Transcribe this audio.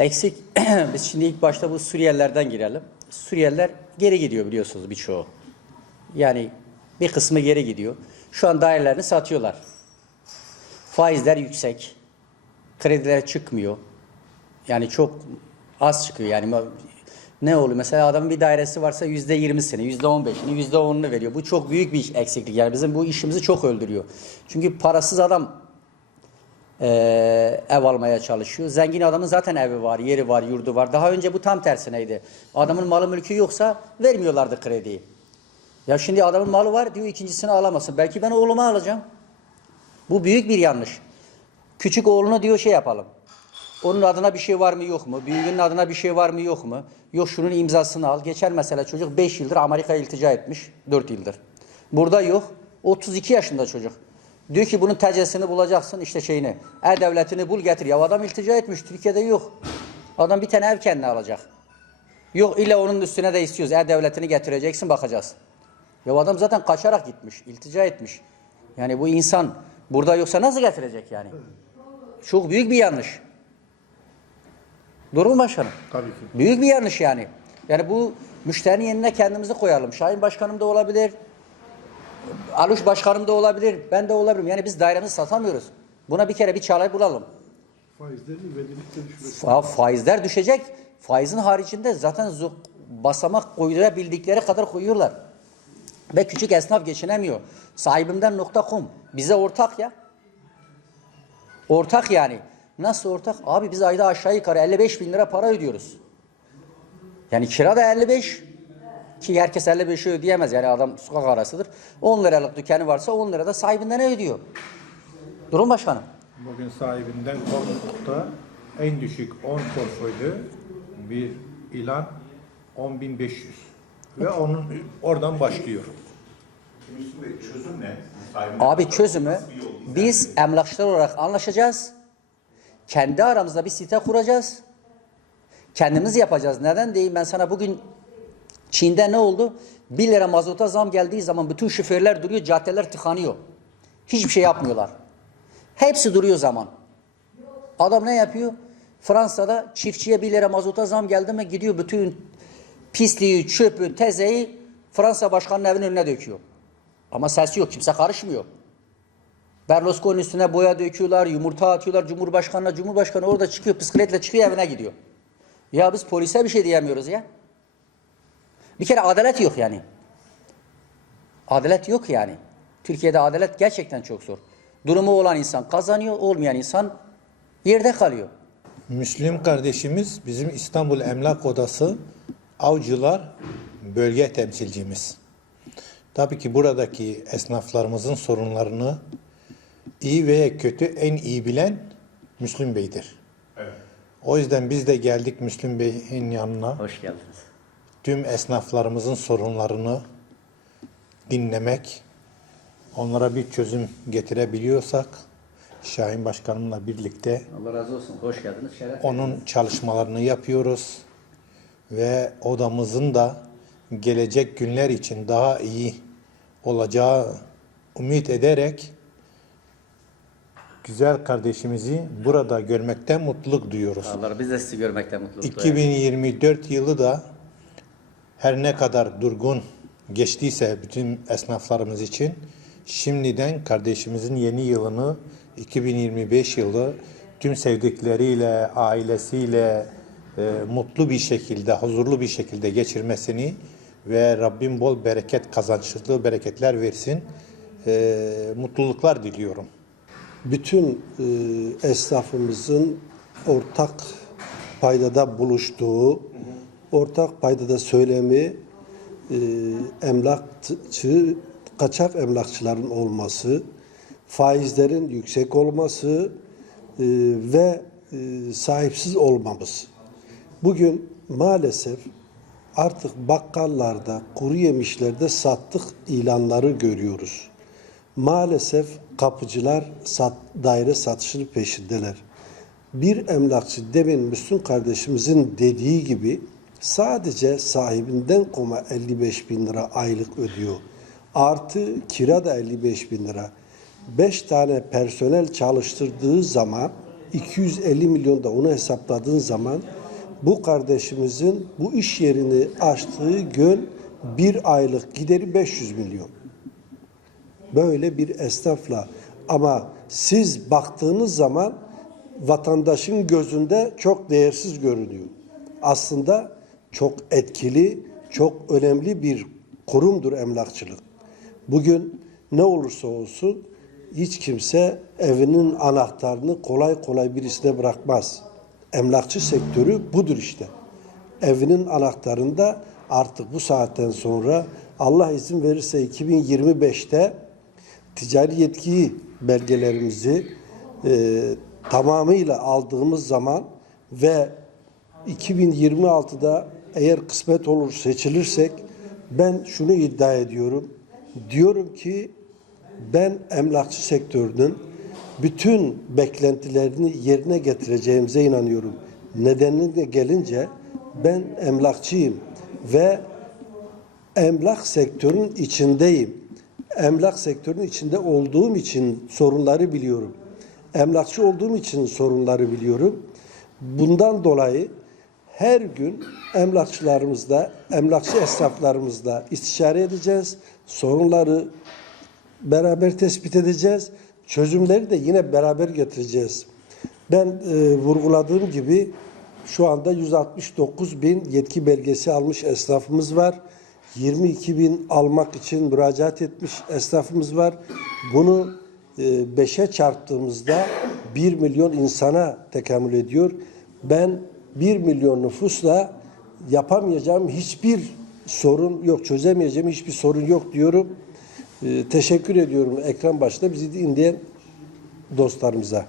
Eksik, biz şimdi ilk başta bu Suriyelilerden girelim. Suriyeliler geri gidiyor biliyorsunuz birçoğu. Yani bir kısmı geri gidiyor. Şu an dairelerini satıyorlar. Faizler yüksek. Krediler çıkmıyor. Yani çok az çıkıyor. Yani ne oluyor? Mesela adamın bir dairesi varsa yüzde yirmisini, yüzde on beşini, yüzde onunu veriyor. Bu çok büyük bir eksiklik. Yani bizim bu işimizi çok öldürüyor. Çünkü parasız adam eee, ev almaya çalışıyor. Zengin adamın zaten evi var, yeri var, yurdu var. Daha önce bu tam tersineydi. Adamın malı mülkü yoksa vermiyorlardı krediyi. Ya şimdi adamın malı var diyor ikincisini alamasın. Belki ben oğluma alacağım. Bu büyük bir yanlış. Küçük oğluna diyor şey yapalım. Onun adına bir şey var mı yok mu? Büyüğünün adına bir şey var mı yok mu? Yok şunun imzasını al. Geçer mesela çocuk 5 yıldır Amerika'ya iltica etmiş. 4 yıldır. Burada yok. 32 yaşında çocuk. Diyor ki bunun tecesini bulacaksın işte şeyini. E-Devletini bul getir. Ya adam iltica etmiş. Türkiye'de yok. Adam bir tane ev kendine alacak. Yok illa onun üstüne de istiyoruz. E-Devletini getireceksin bakacağız. Ya adam zaten kaçarak gitmiş. iltica etmiş. Yani bu insan burada yoksa nasıl getirecek yani? Çok büyük bir yanlış. Doğru mu başkanım? Tabii ki. Büyük bir yanlış yani. Yani bu müşterinin yerine kendimizi koyalım. Şahin başkanım da olabilir. Aluş başkanım da olabilir. Ben de olabilirim. Yani biz dairemizi satamıyoruz. Buna bir kere bir çare bulalım. Faizlerin ivedilikle düşmesi. Fa- faizler düşecek. Faizin haricinde zaten basamak koyulabildikleri kadar koyuyorlar. Ve küçük esnaf geçinemiyor. Sahibimden.com bize ortak ya. Ortak yani. Nasıl ortak? Abi biz ayda aşağı yukarı 55 bin lira para ödüyoruz. Yani kira da 55 ki herkes 55'i ödeyemez yani adam sokak arasıdır. 10 liralık dükkanı varsa 10 lira da sahibinden ödüyor. Durum başkanım. Bugün sahibinden korktukta en düşük 10 portföylü bir ilan 10.500 ve onun oradan başlıyor. Bey çözüm ne? Sahibinden Abi çözümü nasıl bir yol izler? biz emlakçılar olarak anlaşacağız. Kendi aramızda bir site kuracağız. Kendimiz yapacağız. Neden diyeyim ben sana bugün Çin'de ne oldu? 1 lira mazota zam geldiği zaman bütün şoförler duruyor, caddeler tıkanıyor. Hiçbir şey yapmıyorlar. Hepsi duruyor zaman. Adam ne yapıyor? Fransa'da çiftçiye 1 lira mazota zam geldi mi gidiyor bütün pisliği, çöpü, tezeyi Fransa başkanının evinin önüne döküyor. Ama ses yok, kimse karışmıyor. Berlusconi üstüne boya döküyorlar, yumurta atıyorlar Cumhurbaşkanı'na. Cumhurbaşkanı orada çıkıyor, bisikletle çıkıyor evine gidiyor. Ya biz polise bir şey diyemiyoruz ya. Bir kere adalet yok yani. Adalet yok yani. Türkiye'de adalet gerçekten çok zor. Durumu olan insan kazanıyor, olmayan insan yerde kalıyor. Müslüm kardeşimiz bizim İstanbul Emlak Odası Avcılar bölge temsilcimiz. Tabii ki buradaki esnaflarımızın sorunlarını iyi veya kötü en iyi bilen Müslüm Bey'dir. Evet. O yüzden biz de geldik Müslüm Bey'in yanına. Hoş geldiniz. Tüm esnaflarımızın sorunlarını dinlemek, onlara bir çözüm getirebiliyorsak Şahin Başkanımla birlikte Allah razı olsun. Hoş geldiniz. Şeref. onun çalışmalarını yapıyoruz ve odamızın da gelecek günler için daha iyi olacağı ümit ederek güzel kardeşimizi burada görmekten mutluluk duyuyoruz. Allah biz de sizi görmekten mutluluk duyuyoruz. 2024 yılı da her ne kadar durgun geçtiyse bütün esnaflarımız için şimdiden kardeşimizin yeni yılını 2025 yılı tüm sevdikleriyle, ailesiyle e, mutlu bir şekilde, huzurlu bir şekilde geçirmesini ve Rabbim bol bereket, kazançlı bereketler versin. E, mutluluklar diliyorum. bütün e, esnafımızın ortak paydada buluştuğu, ortak paydada söylemi e, emlakçı, kaçak emlakçıların olması, faizlerin yüksek olması e, ve e, sahipsiz olmamız. Bugün maalesef artık bakkallarda, kuru yemişlerde sattık ilanları görüyoruz. Maalesef kapıcılar sat, daire satışının peşindeler. Bir emlakçı demin Müslüm kardeşimizin dediği gibi sadece sahibinden koma 55 bin lira aylık ödüyor. Artı kira da 55 bin lira. 5 tane personel çalıştırdığı zaman 250 milyon da onu hesapladığın zaman bu kardeşimizin bu iş yerini açtığı gün bir aylık gideri 500 milyon. Böyle bir esnafla ama siz baktığınız zaman vatandaşın gözünde çok değersiz görünüyor. Aslında çok etkili, çok önemli bir kurumdur emlakçılık. Bugün ne olursa olsun hiç kimse evinin anahtarını kolay kolay birisine bırakmaz. Emlakçı sektörü budur işte. Evinin anahtarında artık bu saatten sonra Allah izin verirse 2025'te ticari yetki belgelerimizi e, tamamıyla aldığımız zaman ve 2026'da eğer kısmet olur seçilirsek ben şunu iddia ediyorum. Diyorum ki ben emlakçı sektörünün bütün beklentilerini yerine getireceğimize inanıyorum. Nedenine gelince ben emlakçıyım ve emlak sektörünün içindeyim. Emlak sektörünün içinde olduğum için sorunları biliyorum. Emlakçı olduğum için sorunları biliyorum. Bundan dolayı her gün emlakçılarımızla, emlakçı esnaflarımızla istişare edeceğiz. Sorunları beraber tespit edeceğiz. Çözümleri de yine beraber getireceğiz. Ben e, vurguladığım gibi şu anda 169 bin yetki belgesi almış esnafımız var. 22 bin almak için müracaat etmiş esnafımız var. Bunu 5'e çarptığımızda 1 milyon insana tekamül ediyor. Ben 1 milyon nüfusla yapamayacağım hiçbir sorun yok, çözemeyeceğim hiçbir sorun yok diyorum. E, teşekkür ediyorum ekran başında bizi dinleyen dostlarımıza.